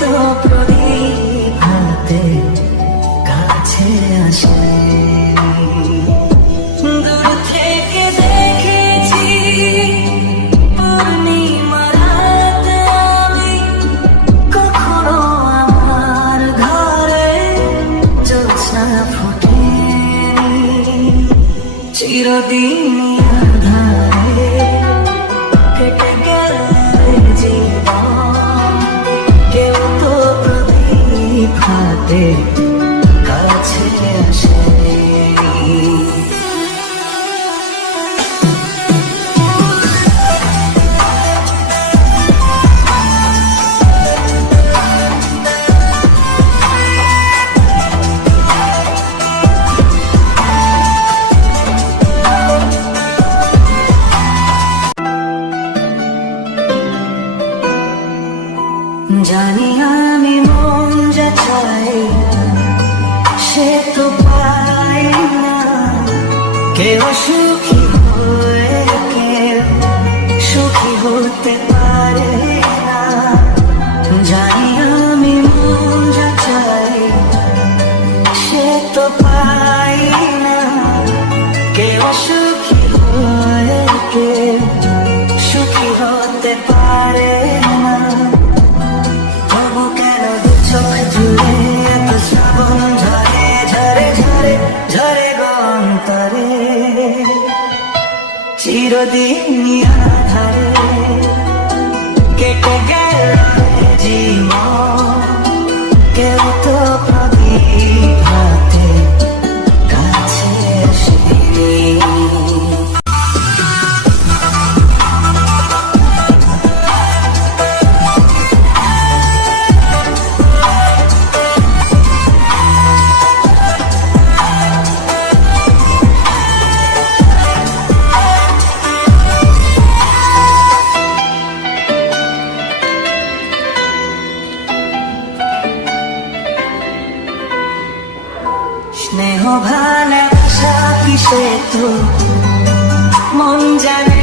তো প্রদীপ হাতে কাছে আসে। দূর থেকে দেখেছি পূর্ণিমার রাত আমি, কখনো আমার ঘরে জ্যোৎস্না ফোটেনি। চিরদিন আঁধারে কেটে গেল জীবন, কেউ তো প্রদীপ হাতে কাছে আসে। জানি আমি মন যা চাই সে তো পাই না, কেউ সুখী হয়ে কেউ সুখী হতে পারে না। জানি আমি মন যা চাই সে তো পাই না, কেউ সুখী হয়ে কেউ সুখী হতে পারে না। চিরদিন আঁধারে কেটে গেল জীবন, কেউ তো প্রদীপ হাতে কাছে আসেনি। স্নেহ ভালোবাসা কিসে তো মন জানে